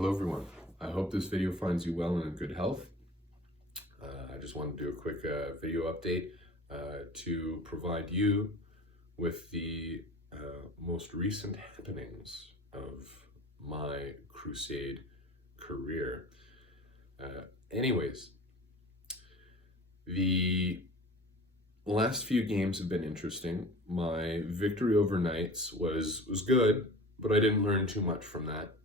Hello everyone. I hope this video finds you well and in good health. I just want to do a quick video update to provide you with the most recent happenings of my Crusade career. Anyways, the last few games have been interesting. My victory over Knights was good, but I didn't learn too much from that.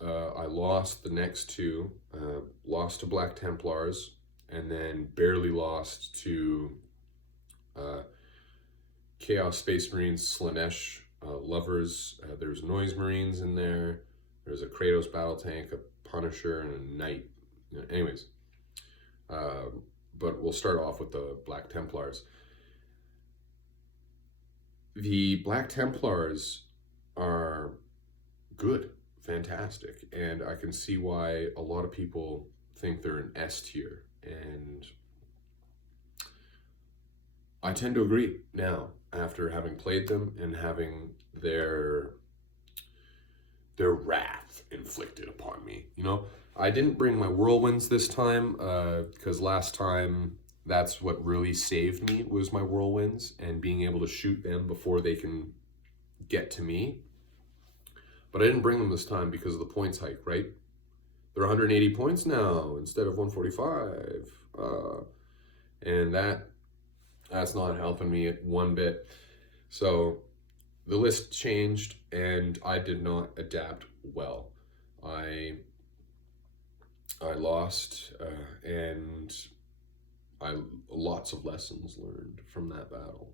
I lost the next two, lost to Black Templars, and then barely lost to Chaos Space Marines, Slanesh Lovers. There's Noise Marines in there. There's a Kratos battle tank, a Punisher, and a Knight. Anyways, but we'll start off with the Black Templars. The Black Templars are good. Fantastic, and I can see why a lot of people think they're an S tier, and I tend to agree now after having played them and having their wrath inflicted upon me. I didn't bring my whirlwinds this time because last time that's what really saved me was my whirlwinds and being able to shoot them before they can get to me. But I didn't bring them this time because of the points hike, right? They're 180 points now instead of 145. And that's not helping me one bit. So the list changed and I did not adapt well. I lost and lots of lessons learned from that battle.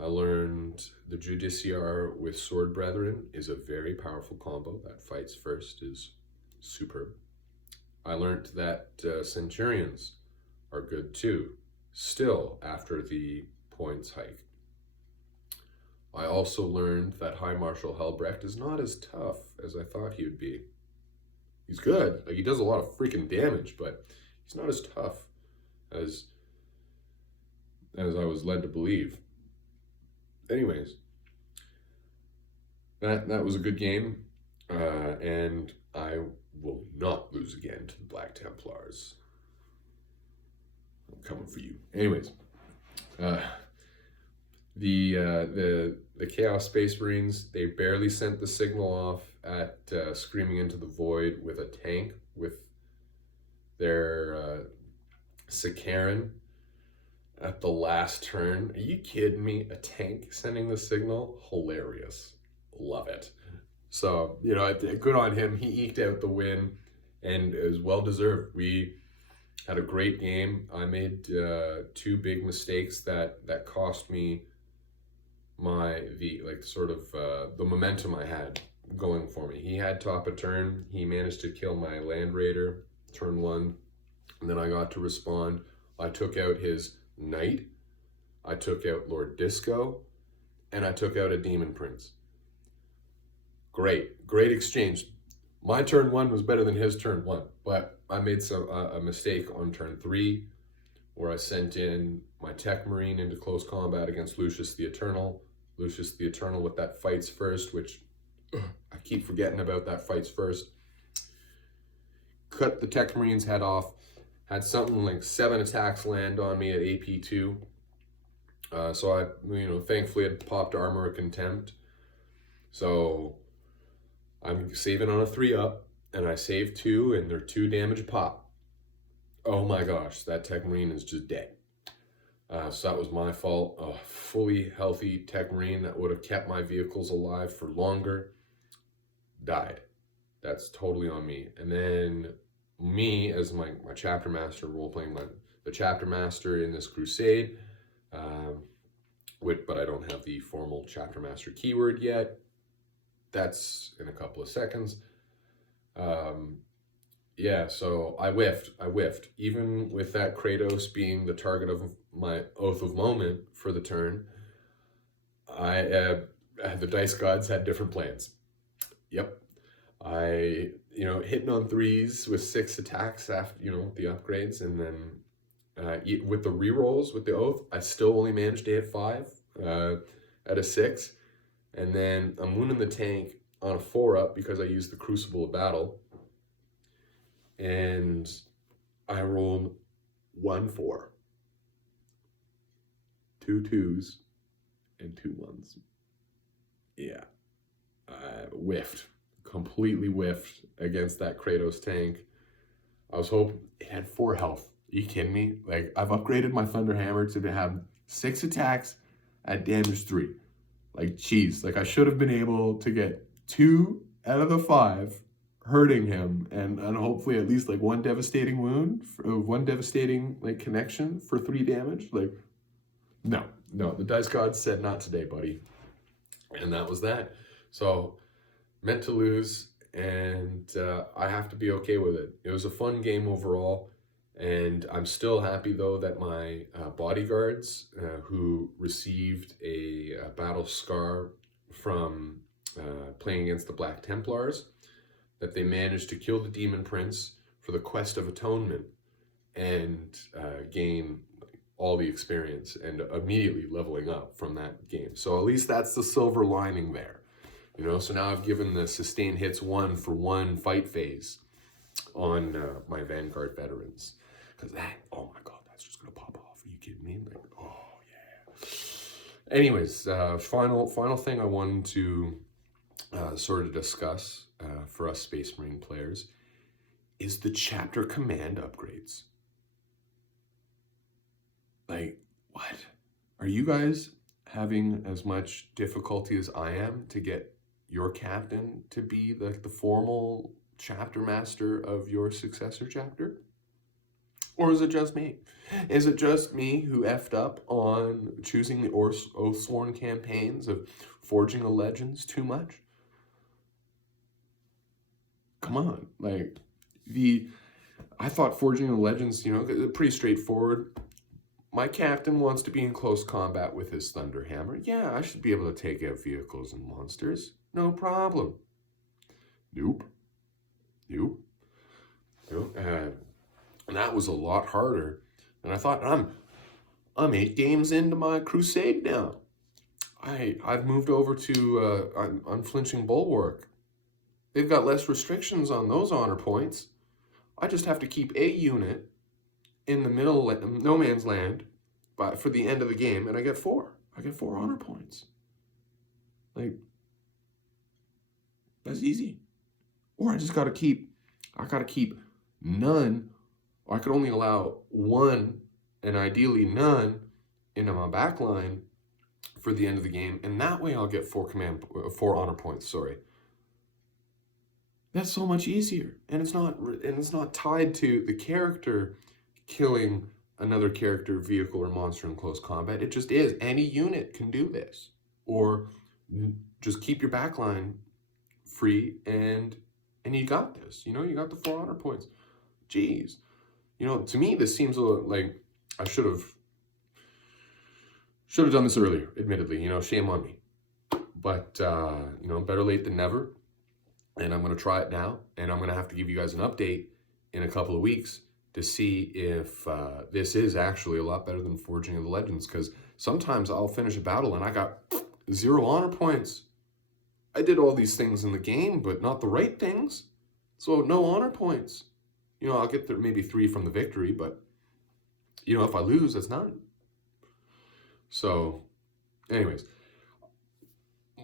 I learned the Judiciar with Sword Brethren is a very powerful combo. That fights first is superb. I learned that Centurions are good too, still after the points hike. I also learned that High Marshal Helbrecht is not as tough as I thought he would be. He's good, like he does a lot of freaking damage, but he's not as tough as I was led to believe. Anyways, that was a good game, and I will not lose again to the Black Templars. I'm coming for you. Anyways, the Chaos Space Marines, they barely sent the signal off at Screaming into the Void with a tank with their Sikaran. At the last turn. Are you kidding me? A tank sending the signal? Hilarious. Love it. So, good on him. He eked out the win and it was well deserved. We had a great game. I made two big mistakes that cost me the momentum I had going for me. He had top of turn. He managed to kill my Land Raider turn one. And then I got to respond. I took out his Knight, I took out Lord Disco, and I took out a Demon Prince. Great exchange. My turn one was better than his turn one, but I made a mistake on turn three where I sent in my Tech Marine into close combat against Lucius the Eternal. Lucius the Eternal with that fights first, which I keep forgetting about that fights first. Cut the Tech Marine's head off. Had something like 7 attacks land on me at AP2. So I, thankfully had popped Armor of Contempt. So I'm saving on a 3-up, and I saved 2, and they're 2 damage pop. Oh my gosh, that Tech Marine is just dead. So that was my fault. A fully healthy Tech Marine that would have kept my vehicles alive for longer died. That's totally on me. And then me as my chapter master role-playing the chapter master in this Crusade, but I don't have the formal chapter master keyword yet. That's in a couple of seconds. So I whiffed. Even with that Kratos being the target of my Oath of Moment for the turn, the dice gods had different plans. Yep. I, hitting on 3s with 6 attacks after, the upgrades, and then with the rerolls with the Oath, I still only managed to hit 5 at a 6, and then I'm wounding the tank on a 4-up because I used the Crucible of Battle, and I rolled 1-4, 2 2s, and 2 1s. Yeah, I whiffed, completely whiffed against that Kratos tank. I was hoping it had 4 health. Are you kidding me? Like, I've upgraded my Thunder Hammer to have 6 attacks at damage 3. Like, geez, like I should have been able to get 2 out of the 5 hurting him, and hopefully at least like 1 devastating wound, 1 devastating like connection for 3 damage. Like, no, the dice gods said not today, buddy. And that was that. So, meant to lose, and I have to be okay with it. It was a fun game overall, and I'm still happy though that my bodyguards who received a battle scar from playing against the Black Templars, that they managed to kill the Demon Prince for the Quest of Atonement and gain all the experience and immediately leveling up from that game. So at least that's the silver lining there. You know, so now I've given the sustained hits 1 for 1 fight phase on my Vanguard veterans. Because that, oh my God, that's just going to pop off. Are you kidding me? Like, oh yeah. Anyways, final thing I wanted to sort of discuss for us Space Marine players is the chapter command upgrades. Like, what? Are you guys having as much difficulty as I am to get your captain to be the formal chapter master of your successor chapter? Or is it just me? Is it just me who effed up on choosing the Oathsworn campaigns of Forging of Legends too much? Come on, like, I thought Forging of Legends, you know, pretty straightforward. My captain wants to be in close combat with his Thunder Hammer. Yeah, I should be able to take out vehicles and monsters. No problem. Nope. And that was a lot harder. And I thought, I'm 8 games into my Crusade now. I've moved over to Unflinching Bulwark. They've got less restrictions on those honor points. I just have to keep a unit in the middle, no man's land, but for the end of the game, and I get 4. I get 4 honor points. Like, that's easy. Or I gotta keep none, or I could only allow 1, and ideally none, into my back line for the end of the game, and that way I'll get 4 honor points, sorry. That's so much easier, and it's not tied to the character killing another character, vehicle, or monster in close combat. It just is. Any unit can do this. Or just keep your backline free and you got this. You know, you got the 4 honor points. Jeez. You know, to me, this seems a little like I should have done this earlier, admittedly. You know, shame on me. But, you know, better late than never. And I'm going to try it now. And I'm going to have to give you guys an update in a couple of weeks to see if this is actually a lot better than Forging of the Legends, because sometimes I'll finish a battle and I got 0 honor points. I did all these things in the game, but not the right things, so no honor points. You know, I'll get maybe 3 from the victory, but, you know, if I lose, that's none. So, anyways,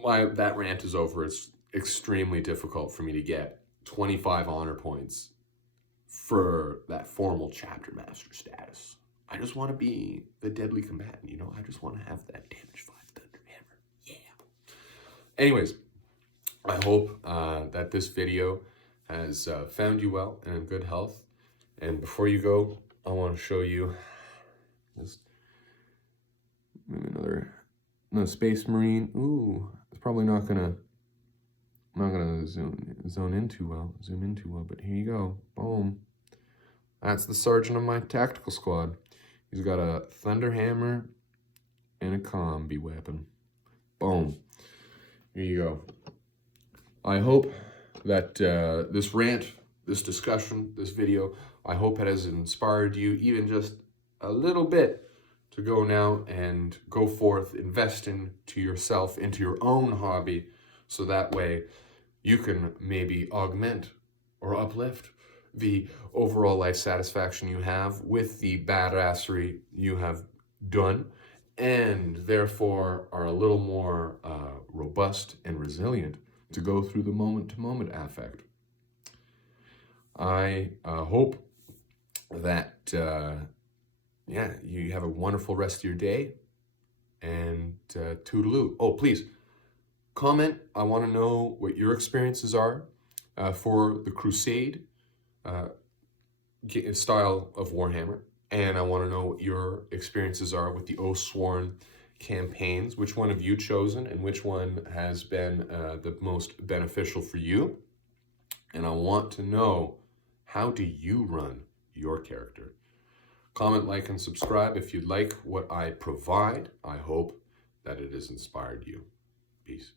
that rant is over. It's extremely difficult for me to get 25 honor points for that formal chapter master status. I just want to be the deadly combatant, you know? I just want to have that damage 5 Thunder Hammer. Yeah. Anyways, I hope that this video has found you well and in good health. And before you go, I want to show you this. Maybe another Space Marine. Ooh, it's probably not gonna zoom in too well, but here you go. Boom. That's the sergeant of my tactical squad. He's got a Thunder Hammer and a combi weapon. Boom. Here you go. I hope that this rant, this discussion, this video, I hope it has inspired you even just a little bit to go now and go forth, invest into yourself, into your own hobby, so that way you can maybe augment or uplift the overall life satisfaction you have with the badassery you have done, and therefore are a little more robust and resilient to go through the moment-to-moment affect. I hope that, yeah, you have a wonderful rest of your day, and toodaloo. Oh, please, comment. I want to know what your experiences are for the Crusade style of Warhammer, and I want to know what your experiences are with the Oathsworn campaigns. Which one have you chosen, and which one has been the most beneficial for you? And I want to know, how do you run your character? Comment, like, and subscribe if you like what I provide. I hope that it has inspired you. Peace.